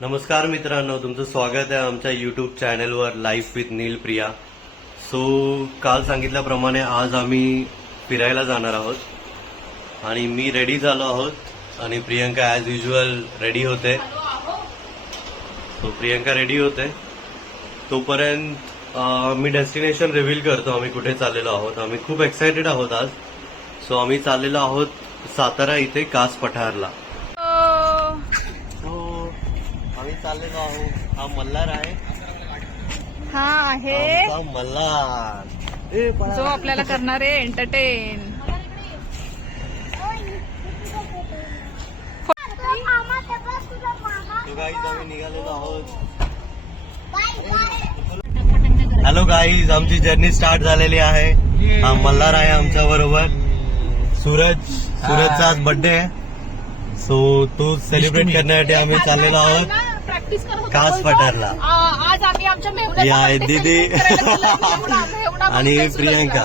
नमस्कार मित्रांनो, तुमचं स्वागत आहे आमच्या यूट्यूब चॅनलवर life with Neel Priya. So काल सांगितल्याप्रमाणे आज आम्ही फिरायला जाणार आहोत आणि मी रेडी झालो आहोत आणि प्रियंका ॲज युजल रेडी होते. सो प्रियंका रेडी होते तोपर्यंत मी डेस्टिनेशन रिव्हील करतो आम्ही कुठे चाललेलो आहोत. आम्ही खूप एक्सायटेड आहोत आज. सो आम्ही चाललेलो आहोत सातारा इथे कास पठारला. आम्ही चाललेलो आहोत. हा मल्हार आहे. हा आहे आमचा मल्हार जो आपल्याला करणार आहे एंटरटेन. आम्ही निघालेलो आहोत. हॅलो गाईज, आमची जर्नी स्टार्ट झालेली आहे. हा मल्हार आहे आमच्या बरोबर. सूरजचा आज बर्थडे आहे. सो तो सेलिब्रेट करण्यासाठी आम्ही चाललेलो आहोत कास पठारला. आज आम्ही आमच्या ही आहे दीदी आणि प्रियंका.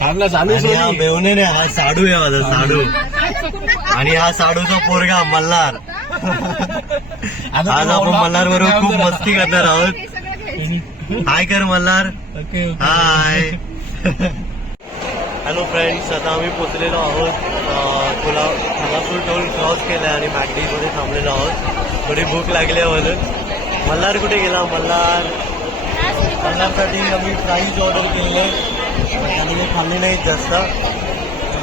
आणि हा मेवणे नाही, हा साडू आहे माझा साडू. आणि हा साडूचा पोरगा मल्हार. आज आपण मल्हार बरोबर खूप मस्ती करणार आहोत. हाय कर मल्हार. हाय. हॅलो फ्रेंड्स, आता आम्ही पोचलेलो आहोत. कोल्हापूर टोल क्रॉस केलाय आणि मॅगडीमध्ये थांबलेलो आहोत. थोडी भूक लागली आहे म्हणून. मल्हार कुठे गेला? मल्हारसाठी आम्ही फ्राईज ऑर्डर केले, त्यामुळे खाल्ली नाहीत जास्त.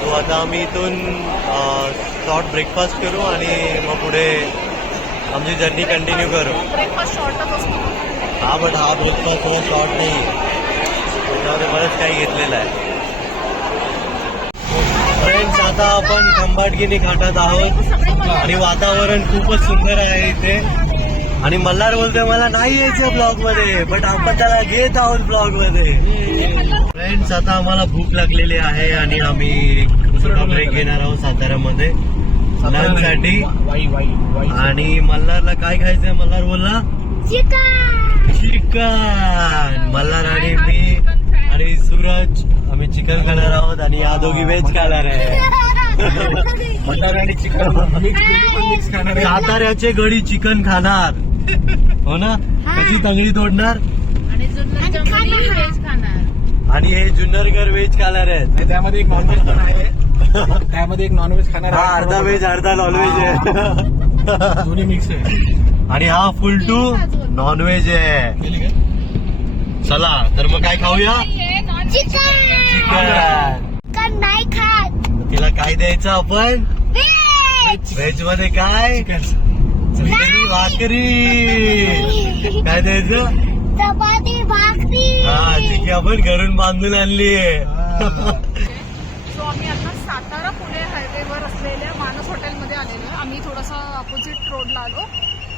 सो आता आम्ही इथून शॉर्ट ब्रेकफास्ट करू आणि मग पुढे आमची जर्नी कंटिन्यू करू. ब्रेकफास्ट शॉर्टच असतो. हा बट हा ब्रेकफास्ट थोडा शॉर्ट नाही, त्याच्यामध्ये बरंच काही घेतलेलं आहे. फ्रेंड्स, आता आपण खंबाटगिरी घाटात आहोत आणि वातावरण खूपच सुंदर आहे इथे. आणि मल्हार बोलतोय मला नाही यायचं ब्लॉग मध्ये, बट आपण त्याला घेत आहोत ब्लॉग मध्ये. फ्रेंड्स, आता आम्हाला भूक लागलेली आहे आणि आम्ही छोटा ब्रेक घेणार आहोत साताऱ्यामध्ये लंचसाठी. आणि मल्हारला काय खायचंय? मल्हार बोलला चिकन. मल्हार आणि मी आणि सूरज आम्ही चिकन खाणार आहोत आणि या दोघी व्हेज खाणार आहे. मटन आणि चिकन मिक्स खाणार. साताऱ्याचे गडी चिकन खाणार हो ना. त्याची तंगडी तोडणार आणि हे जुन्नरकर व्हेज खाणार आहेत. त्यामध्ये एक नॉनव्हेज पण आहे. त्यामध्ये एक नॉनव्हेज खाणार हा अर्धा व्हेज अर्धा नॉनव्हेज आहे. दोन्ही मिक्स आहे. आणि हा फुल टू नॉनव्हेज आहे. चला तर मग काय खाऊया? चिकन नाही खात. तिला काय द्यायचं आपण? व्हेज मध्ये काय? भाकरी. काय द्यायचं? चपाती भाकरी. हा ठीक आहे, आपण घरून बांधून आणली आहे. सो आम्ही आता सातारा पुणे हायवेवर असलेल्या मानस हॉटेलमध्ये आलेलो आहे. आम्ही थोडासा अपोजिट रोडला आलो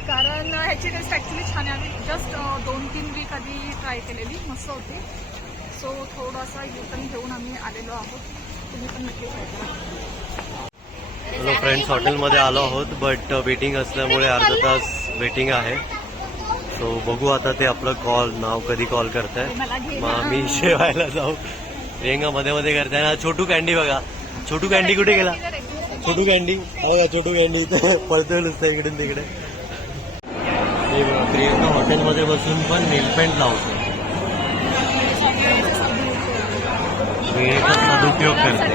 कारण ह्याची टेस्ट ॲक्च्युली छान आहे. आम्ही जस्ट 2-3 वीक आधी ट्राय केलेली, मस्त होती. सो थोडासा युटर्न घेऊन आम्ही आलेलो आहोत. तुम्ही पण नक्की ट्राय करा. हॅलो फ्रेंड्स, हॉटेलमध्ये आलो आहोत बट वेटिंग असल्यामुळे अर्धा तास वेटिंग आहे. सो बघू आता ते आपलं कॉल नाव कधी कॉल करताय. मग आम्ही जेवायला जाऊ. प्रियंका मध्ये मध्ये करताय ना. छोटू कॅन्डी बघा. छोटू कॅन्डी कुठे गेला? छोटू कॅन्डी बघा. छोटू कॅन्डी इथे पळतोय नुसतं इकडून तिकडे. प्रियंका हॉटेलमध्ये बसून पण नेलपेंट लावतो. वेळेचा सदुपयोग करते.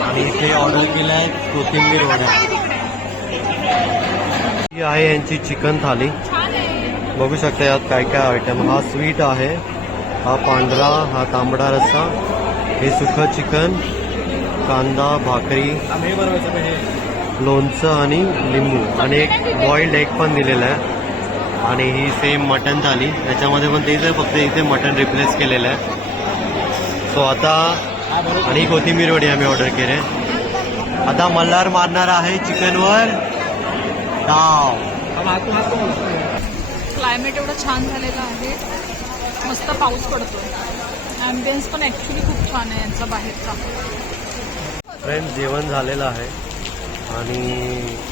आणि इथे ऑर्डर केलाय कोथिंबीर वडा. ही आहे यांची चिकन थाली. बघू शकता यात काय काय आयटम. हा स्वीट आहे, हा पांढरा, हा तांबडा रस्सा, हे सुखं चिकन, कांदा, भाकरी, लोणचं आणि लिंबू आणि एक बॉइल्ड एग पण दिलेला आहे. आणि ही सेम मटन थाली. याच्यामध्ये पण तेच आहे, फक्त इथे मटन रिप्लेस केलेलं आहे. सो आता आणि कोथिंबीर वडी आम्ही ऑर्डर केले. आता मल्हार मारणार आहे चिकनवर डाव. क्लायमेट एवढं छान झालेलं आहे, मस्त पाऊस पडतो. ॲम्बियन्स पण ॲक्च्युली खूप छान आहे यांचा बाहेरचा. फ्रेंड्स, जेवण झालेलं आहे आणि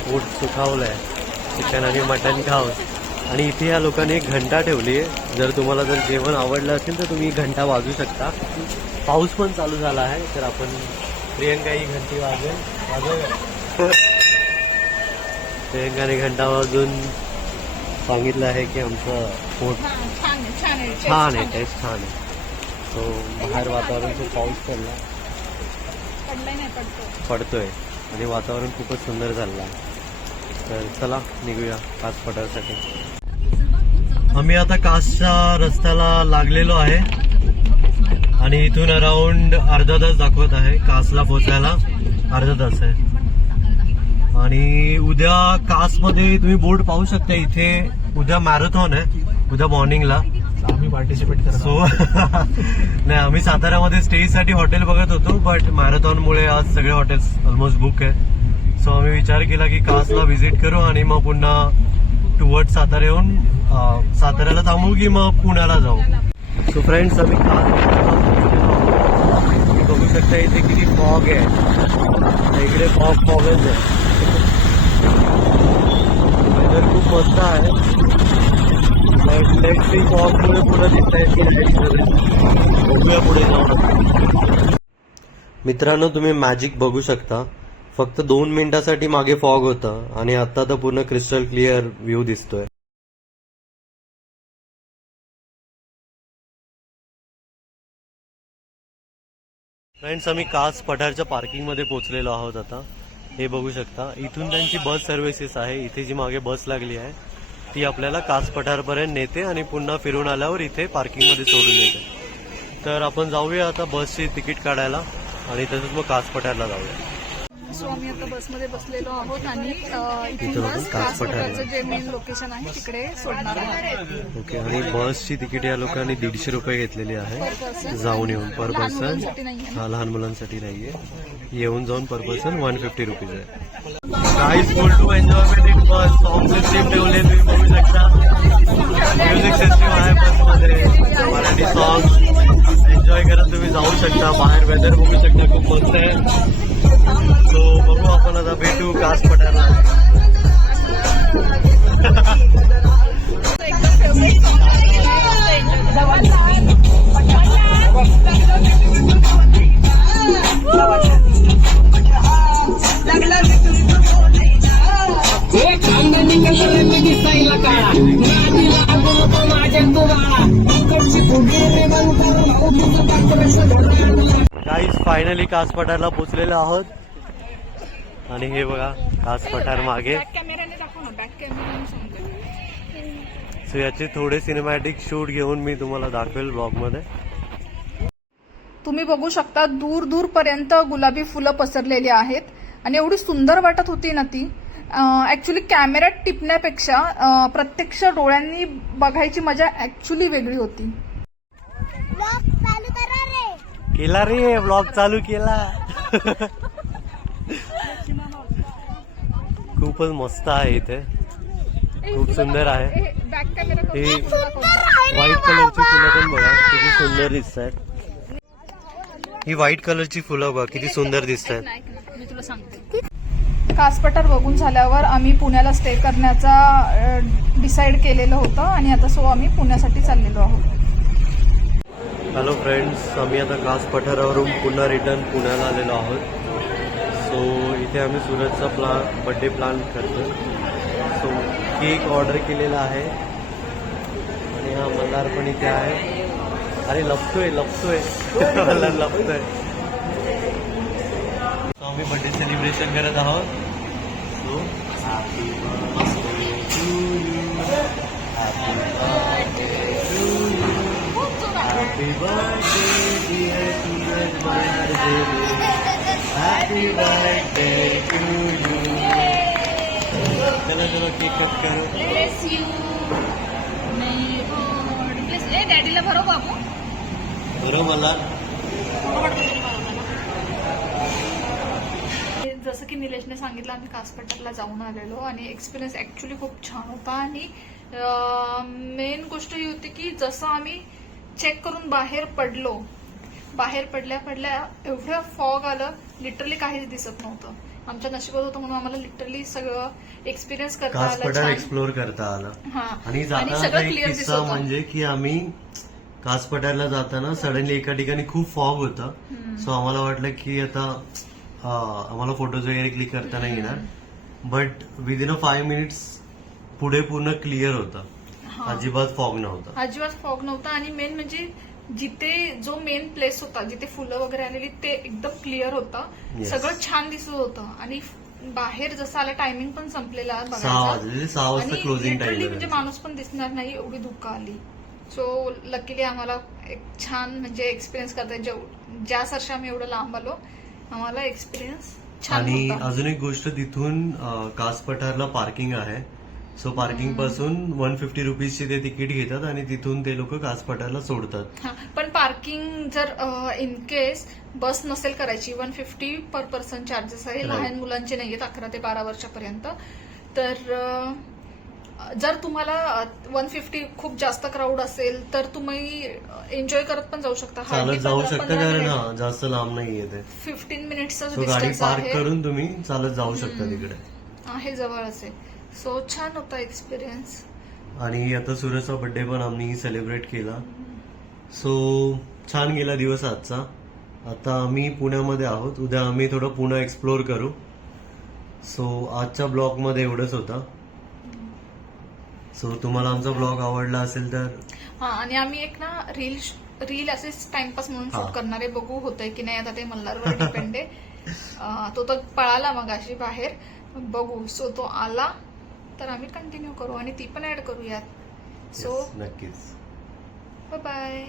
पोट सुखावलं आहे चिकन आणि मटन खाऊन. आणि इथे या लोकांनी एक घंटा ठेवली आहे. जर तुम्हाला जर जेवण आवडलं असेल तर तुम्ही घंटा वाजवू शकता. पाऊस पण चालू झाला आहे तर आपण प्रियंका ही घंटी वाजवेल. ते घंटा वाजून सांगितलं आहे की आमचं पोट हा, छान आहे छान आहे taste छान आहे, टेस्ट छान आहे. सो बाहेर वातावरण खूप पाऊस पडला पडलाय नाही पडतो. पडतोय आणि वातावरण खूपच सुंदर झालं आहे. तर चला निघूया कास पठारसाठी. आम्ही आता कासच्या रस्त्याला लागलेलो आहे आणि इथून अराउंड अर्धा तास दाखवत आहे. कासला पोहोचायला अर्धा तास आहे. आणि उद्या कासमध्ये तुम्ही बोर्ड पाहू शकता. इथे उद्या मॅरेथॉन आहे, उद्या मॉर्निंगला. आम्ही पार्टिसिपेट करतो. सो नाही, आम्ही साताऱ्यामध्ये स्टेसाठी हॉटेल बघत होतो, बट मॅरेथॉनमुळे आज सगळे हॉटेल्स ऑलमोस्ट बुक आहे. सो आम्ही विचार केला की कासला व्हिजिट करू आणि मग पुन्हा टुवर्ड सातारा येऊन साताऱ्याला थांबू की मग पुण्याला जाऊ. सो फ्रेंड्स, आम्ही तुम्ही बघू शकता इथे किती फॉग आहे. इकडे फॉगच आहे. वेदर खूप मस्त आहे. नेक्स्ट वीक फॉगमुळे पुढे दिसत आहे बघूया पुढे जाऊन. मित्रांनो, तुम्ही मॅजिक बघू शकता. फक्त 2 मिनिटासाठी मागे फॉग होता आणि आता तर पूर्ण क्रिस्टल क्लिअर व्ह्यू दिसतोय. फ्रेंड्स, आम्ही कास पठारच्या पार्किंगमध्ये पोहोचलेलो आहोत आता. हे बघू शकता, इथून त्यांची बस सर्व्हिसेस आहे. इथे जी मागे बस लागली आहे ती आपल्याला कास पठारपर्यंत नेते आणि पुन्हा फिरून आल्यावर इथे पार्किंगमध्ये सोडून येते. तर आपण जाऊया आता बसची तिकीट काढायला आणि तसंच मग कास पठारला जाऊया. सो आम्ही आता बसमध्ये बसलेलो आहोत आणि इथून इथं बस कास कास पठारला. पठारचं जे मेन लोकेशन आहे तिकडे सोडणार आहे. ओके. आणि बसची तिकीट या लोकांनी 150 रुपये घेतलेली Per आहे person. जाऊन येऊन. पर लहान पर्सन. मुलांसाठी नाहीये ना. हा, लहान मुलांसाठी नाहीये. येऊन जाऊन पर पर्सन 150 रुपीज आहे. Guys, full to enjoyment in bus. Song system ठेवले तुम्ही बघू शकता. म्युझिक सिस्टीम आहे बसमध्ये. मराठी सॉन्ग एन्जॉय करत तुम्ही जाऊ शकता. बाहेर वेदर बघू शकता, खूप मस्त आहे. सो बघू आपण आता भेटू कास पठारला. एकदम फेवरेट सॉन्ग गाईज, फायनली कास पठारला पोहोचलेलो आहोत. आणि हे बघा कास पठार मागे. बॅक कॅमेराने दाखव ना. बॅक कॅमेराने सांगतो. सो याचे थोडे सिनेमॅटिक शूट घेऊन मी तुम्हाला दाखवेल ब्लॉग मध्ये. तुम्ही बघू शकता दूर दूर पर्यंत गुलाबी फुलं पसरलेली आहेत आणि एवढी सुंदर वाटत होती ना ती. ऍक्च्युली कॅमेऱ्यात टिपण्यापेक्षा प्रत्यक्ष डोळ्यांनी बघायची मजा ऍक्च्युली वेगळी होती. केला रे, ब्लॉग चालू केला. खूपच मस्त आहे इथे, खूप सुंदर आहे. बॅक कॅमेरा हे व्हाईट कलरची फुलं पण बघा किती सुंदर दिसत आहेत. ही व्हाईट कलरची फुलं बघा किती सुंदर दिसत आहेत. मी तुला सांगते. कास पठार बघून झाल्यावर आम्ही पुण्याला स्टे करण्याचा डिसाईड केलेलं होतं आणि आता सो आम्ही पुण्यासाठी चाललेलो आहोत. हॅलो फ्रेंड्स, आम्ही आता कास पठारावरून पुन्हा रिटर्न पुण्याला आलेलो आहोत. सो इथे आम्ही सूरजचा बर्थडे प्लॅन करतो. सो केक ऑर्डर केलेला आहे आणि हा मल्हार पण इथे आहे. अरे लपतोय मल्हार लपतोय. सो आम्ही बर्थडे सेलिब्रेशन करत आहोत. So happy birthday to you, happy birthday to you, happy birthday dear Suraj Malhar. Happy birthday to you. चलो केक कट करो. Bless you. ए डॅडीला भरो बाबू. बरं मला जसं की निलेशने सांगितलं, आम्ही कास पठारला जाऊन आलेलो आणि एक्सपिरियन्स ऍक्च्युली खूप छान होता. आणि मेन गोष्ट ही होती की जसं आम्ही चेक करून बाहेर पडल्या एवढं फॉग आलं, लिटरली काहीच दिसत नव्हतं. आमच्या नशिबात होतं म्हणून आम्हाला लिटरली सगळं एक्सपिरियन्स करता कास आलं. पठार एक्सप्लोर करता आलं. हा, आणि जाताना सगळं एक क्लिअर दिसत किस्सा होतं. म्हणजे की आम्ही कास पठारला जाताना सडनली एका ठिकाणी खूप फॉग होता. सो आम्हाला वाटलं की आता आम्हाला फोटोज वगैरे क्लिक करता नाही येणार. बट विदिन अ 5 मिनिट्स पुढे पूर्ण क्लिअर होता. हा. अजिबात फॉग नव्हता. अजिबात फॉग नव्हता आणि मेन म्हणजे जिथे जो मेन प्लेस होता जिथे फुलं वगैरे आलेली ते एकदम क्लिअर होतं. Yes. सगळं छान दिसत होतं आणि बाहेर जसं आलं टायमिंग पण संपलेला 6 बघायचा वाजले. 6 वाजता आणि क्लोजिंग लिटरली म्हणजे टाइम. माणूस पण दिसणार नाही एवढी धुकं आली. सो लकीली आम्हाला एक छान म्हणजे एक्सपिरियन्स करता ज्या सरशी आम्ही एवढं लांब आलो आम्हाला एक्सपिरियन्स छान आणि होता. अजून एक गोष्ट, तिथून कास पठारला पार्किंग आहे. सो पार्किंग पासून 150 रुपीजचे ते तिकीट घेतात आणि तिथून ते लोक कास पठारला सोडतात. हा, पण पार्किंग जर इन केस बस नसेल करायची 150 पर पर्सन चार्जेस आहे. Right. लहान मुलांचे नाहीयेत 11 ते 12 वर्षापर्यंत. तर जर तुम्हाला 150 खूप जास्त क्राऊड असेल तर तुम्ही एन्जॉय करत पण जाऊ शकता. चालत जाऊ शकता कारण हा जास्त लांब नाहीये ते. 15 मिनिट्सचा सो गाडी डिस्टन्स पार्क आहे. करून तुम्ही चालत जाऊ शकता तिकडे. आहे जवळच आहे. सो छान होता एक्सपिरियन्स. आणि आता सूरजचा बर्थडे पण आम्ही सेलिब्रेट केला. सो छान गेला दिवस आजचा. आता आम्ही पुण्यामध्ये आहोत. उद्या आम्ही थोडं पुणे एक्सप्लोर करू. सो आजच्या ब्लॉग मध्ये एवढंच होतं. सो तुम्हाला आमचा ब्लॉग आवडला असेल तर हा, आणि आम्ही एक ना रील असेच टाइमपास म्हणून हा. शूट करणारे बघू होतंय की नाही आता ते मल्हारवर डिपेंड आहे. तो तर पळाला मगाशी बाहेर बघू. सो तो आला तर आम्ही कंटिन्यू करू आणि ती पण ऍड करूयात. सो नक्कीच. बाय.